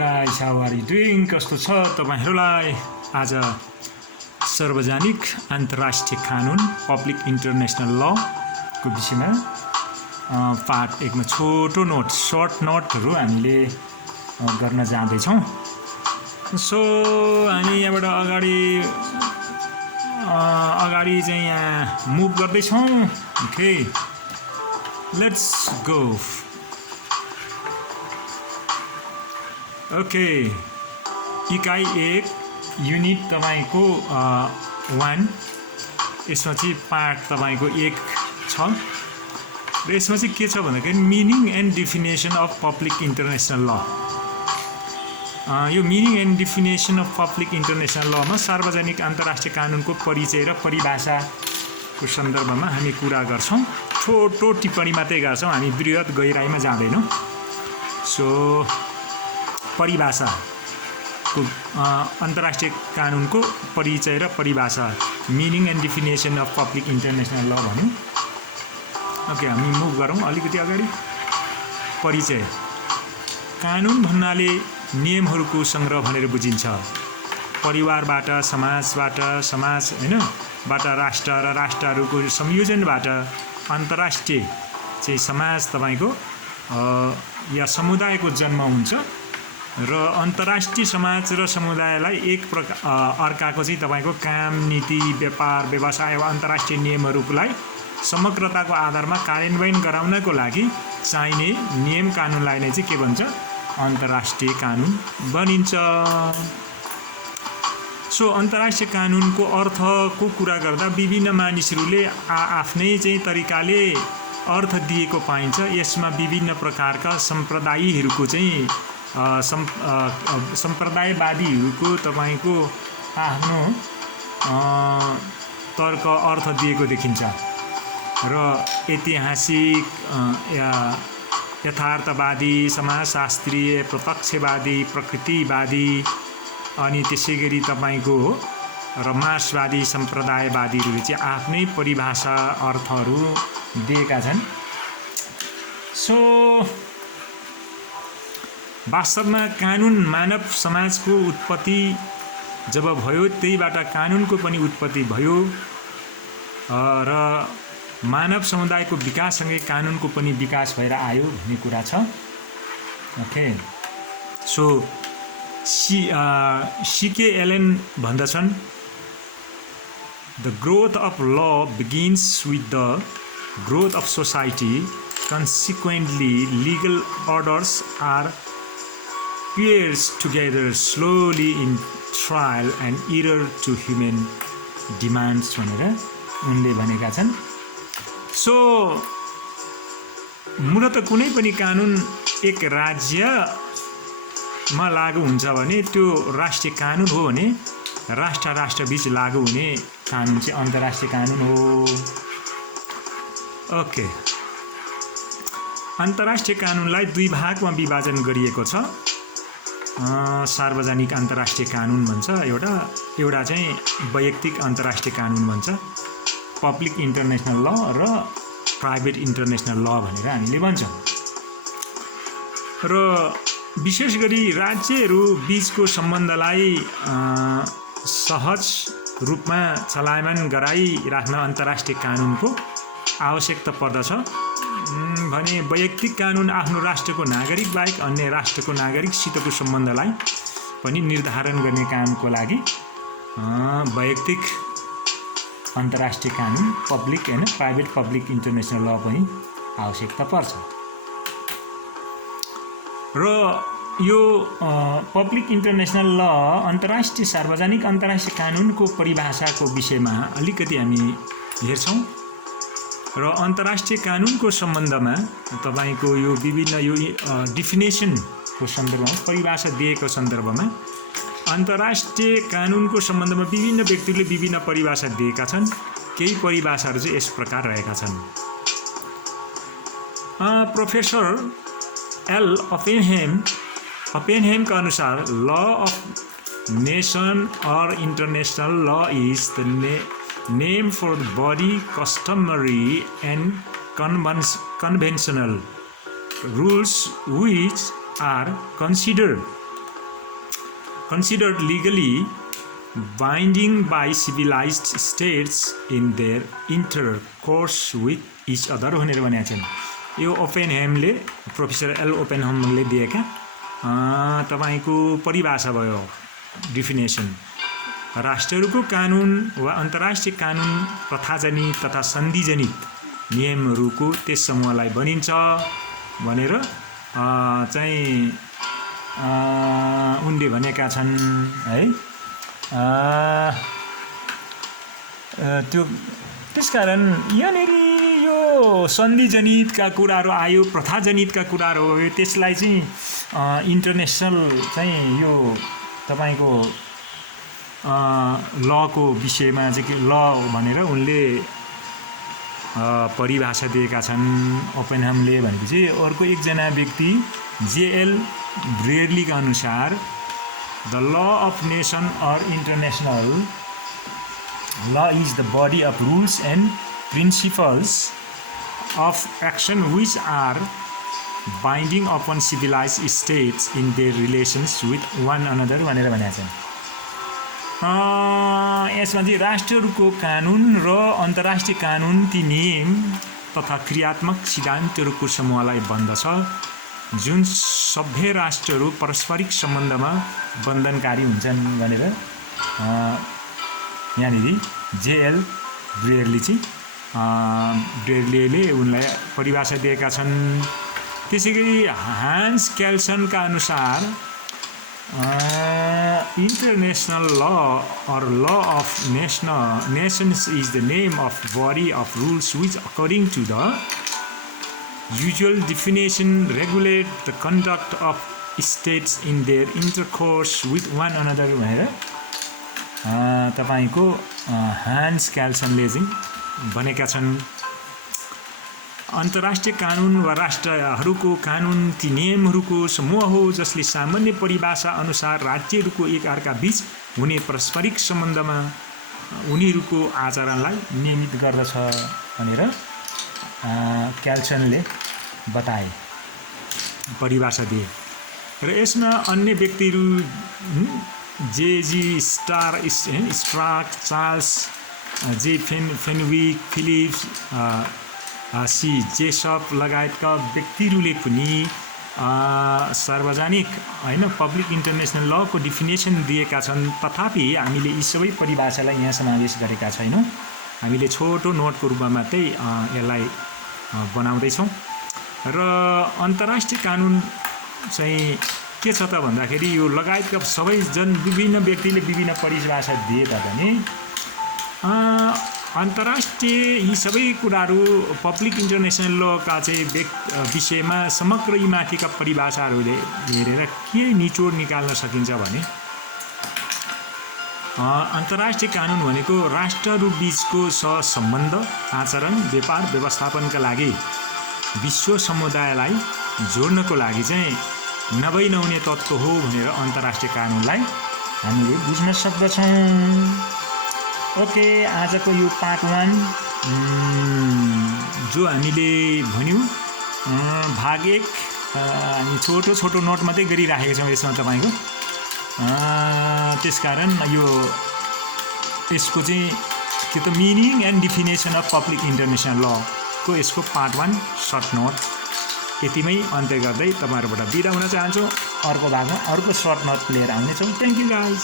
guys, how are you doing? कस्तो छ तपाईहरुलाई? आज सार्वजनिक अन्तर्राष्ट्रिय कानुन पब्लिक इन्टरनेशनल ल को विषयमा पार्ट 1 मा छोटो नोट सर्ट नोटहरु हामीले गर्न जाँदै छौं। सो हामी यहाँबाट अगाडि चाहिँ यहाँ मुभ गर्दै छौं। Okay, let's go. ओके, इकाइ 1 युनिट तपाईको 1 यसमा चाहिँ पार्ट तपाईको 1 छ र यसमा चाहिँ के छ भन्दाखेरि meaning and definition of public international ल। यो meaning and definition of public international लमा सार्वजनिक अन्तर्राष्ट्रिय कानुनको परिचय र परिभाषाको सन्दर्भमा हामी कुरा गर्छौं। छोटो टिप्पणी मात्रै गर्छौं, हामी बृहत गहिराइमा जाँदैनौं। सो परिभाषा को अन्तर्राष्ट्रिय कानुनको परिचय र परिभाषा, meaning and definition of public international ल भन्यौं। ओके, हामी मुभ गरौँ अलिकति अगाडि। परिचय, कानुन भन्नाले नियमहरूको संग्रह भनेर बुझिन्छ। परिवारबाट, समाजबाट, समाज हैनबाट राष्ट्र र राष्ट्रहरूको संयोजनबाट अन्तर्राष्ट्रिय चाहिँ समाज तपाईको या समुदायको जन्म हुन्छ र अन्तर्राष्ट्रिय समाज र समुदायलाई एक प्रकार अर्काको चाहिँ तपाईको काम, नीति, व्यापार, व्यवसाय वा अन्तर्राष्ट्रिय नियमहरूलाई समग्रताको आधारमा कार्यान्वयन गराउनको लागि चाहिने नियम कानुनलाई नै चाहिँ के भन्छ? अन्तर्राष्ट्रिय कानुन भनिन्छ। सो अन्तर्राष्ट्रिय कानुनको अर्थको कुरा गर्दा विभिन्न मानिसहरूले आफ्नै चाहिँ तरिकाले अर्थ दिएको पाइन्छ। यसमा विभिन्न प्रकारका सम्प्रदायहरूको चाहिँ सम्प्रदायवादीहरूको तपाईको आफ्नो तर्क अर्थ दिएको देखिन्छ र ऐतिहासिक यथार्थवादी, समाजशास्त्रीय, प्रत्यक्षवादी, प्रकृतिवादी अनि त्यसैगरी तपाईको र मार्क्सवादी सम्प्रदायवादीहरूले चाहिँ आफ्नै परिभाषा अर्थहरू दिएका छन्। सो वास्तवमा कानुन मानव समाजको उत्पत्ति जब भयो त्यहीबाट कानुनको पनि उत्पत्ति भयो र मानव समुदायको विकाससँगै कानुनको पनि विकास भएर आयो भन्ने कुरा छ। ओके, सो सीके एलेन भन्दछन्, द ग्रोथ अफ ल begins with the growth of society, consequently legal orders are pierced together slowly in trial and error to human demands भनेर उनले भनेका छन्। सो मूलत कुनै पनि कानुन एक राज्यमा लागू हुन्छ भने त्यो राष्ट्रिय कानुन हो भने राष्ट्र बीच लागू हुने कानुन चाहिँ अन्तर्राष्ट्रिय कानुन हो। ओके, अन्तर्राष्ट्रिय कानुनलाई दुई भागमा विभाजन गरिएको छ। सार्वजनिक अन्तर्राष्ट्रिय कानुन भन्छ एउटा चाहिँ वैयक्तिक अन्तर्राष्ट्रिय कानुन भन्छ, पब्लिक इन्टरनेशनल ल र प्राइभेट इन्टरनेशनल ल भनेर हामीले भन्छौँ। र विशेष गरी राज्यहरू बीचको सम्बन्धलाई सहज रूपमा चलायमान गराइराख्न अन्तर्राष्ट्रिय कानुनको आवश्यकता पर्दछ भने वैयक्तिक कानुन आफ्नो राष्ट्रको नागरिक बाहेक अन्य राष्ट्रको नागरिकसितको सम्बन्धलाई पनि निर्धारण गर्ने कामको लागि वैयक्तिक अन्तर्राष्ट्रिय कानुन पब्लिक प्राइभेट पब्लिक इन्टरनेशनल ल पनि आवश्यकता पर्छ। र यो पब्लिक इन्टरनेशनल ल अन्तर्राष्ट्रिय सार्वजनिक अन्तर्राष्ट्रिय कानुनको परिभाषाको विषयमा अलिकति हामी हेर्छौं र अन्तर्राष्ट्रिय कानुनको सम्बन्धमा तपाईको यो विभिन्न यो डेफिनेसनको सन्दर्भमा परिभाषा दिएको सन्दर्भमा अन्तर्राष्ट्रिय कानुनको सम्बन्धमा विभिन्न व्यक्तिहरूले विभिन्न परिभाषा दिएका छन्। केही परिभाषाहरू चाहिँ यस प्रकार रहेका छन्। प्रोफेसर एल अपेनहेमका अनुसार ल अफ नेसन और इंटरनेशनल ल is the name for the body, customary and conventional rules which are considered considered legally binding by civilized states in their intercourse with each other भनेर भनेको छन्। यो ओपेनहेमले प्रोफेसर एल ओपेनहेमले दिएका तपाईको परिभाषा भयो डिफिनेसन। राष्ट्रहरूको कानुन वा अन्तर्राष्ट्रिय कानुन प्रथाजनित तथा सन्धिजनित नियमहरूको त्यस समूहलाई भनिन्छ भनेर चाहिँ उनले भनेका छन् है। त्यो त्यसकारण यहाँनिर यो सन्धिजनितका कुराहरू आयो, प्रथाजनितका कुराहरू हो, त्यसलाई चाहिँ इन्टरनेसनल चाहिँ यो तपाईको लको विषयमा चाहिँ ल भनेर उनले परिभाषा दिएका छन् ओपेनहेमले। भनेपछि अर्को एकजना व्यक्ति जेएल ब्रेयरलीका अनुसार the law of nation or international law is the body of rules and principles of action which are binding upon civilised states in their relations with one another भनेर भनेका छन्। यसमा चाहिँ राष्ट्रहरूको कानुन र अन्तर्राष्ट्रिय कानुन ती नियम तथा क्रियात्मक सिद्धान्तहरूको समूहलाई भन्दछ जुन सभ्य राष्ट्रहरू पारस्परिक सम्बन्धमा बन्धनकारी हुन्छन् भनेर यहाँनिर जेएल ब्रेयरली चाहिँ ब्रेयरलीले उनलाई परिभाषा दिएका छन्। त्यसैगरी हान्स क्याल्सनका अनुसार international law or law of nations is the name of body of rules which according to the usual definition regulate the conduct of states in their intercourse with one another भनेर तपाईको Hans क्याल्सनले चाहिँ भनेका छन्। अन्तर्राष्ट्रिय कानुन वा राष्ट्रहरूको कानुन ती नियमहरूको समूह हो जसले सामान्य परिभाषा अनुसार राज्यहरूको एकअर्का बीच हुने पारस्परिक सम्बन्धमा उनीहरूको आचरणलाई नियमित गर्दछ भनेर क्याल्सनले बताए, परिभाषा दिए। र यसमा अन्य व्यक्तिहरू जेजी स्ट्राक, चार्ल्स जे फेनविक, फिलिप्स सी जेसप लगायतका व्यक्तिहरूले पनि सार्वजनिक हैन पब्लिक इन्टरनेसनल लको डिफिनेसन दिएका छन्। तथापि हामीले यी सबै परिभाषालाई यहाँ समावेश गरेका छैनौँ। हामीले छोटो नोटको रूपमा मात्रै यसलाई बनाउँदैछौँ। र अन्तर्राष्ट्रिय कानुन चाहिँ के छ त भन्दाखेरि यो लगायतका सबै विभिन्न व्यक्तिले विभिन्न परिभाषा दिए तापनि अन्तर्राष्ट्रिय यी सबै कुराहरू पब्लिक इन्टरनेसनल लका चाहिँ विषयमा समग्र यी माथिका परिभाषाहरूले हेरेर के निचोड निकाल्न सकिन्छ भने अन्तर्राष्ट्रिय कानुन भनेको राष्ट्रहरू बीचको सहसम्बन्ध, आचरण, व्यापार, व्यवस्थापनका लागि विश्व समुदायलाई जोड्नको लागि चाहिँ नभई नहुने तत्त्व हो भनेर अन्तर्राष्ट्रिय कानुनलाई हामीले बुझ्न सक्दछौँ। ओके, आजको यो पार्ट 1 जो हामीले भन्यौँ भाग 1 हामी छोटो छोटो नोट मात्रै गरिराखेका छौँ यसमा तपाईको। त्यसकारण यो यसको चाहिँ के त meaning and definition of public international ल को यसको पार्ट 1 सर्ट नोट यतिमै अन्त्य गर्दै तपाईहरुबाट बिदा हुन चाहन्छु। अर्को भागमा अर्को सर्ट नोट लिएर आउनेछौँ। Thank you guys.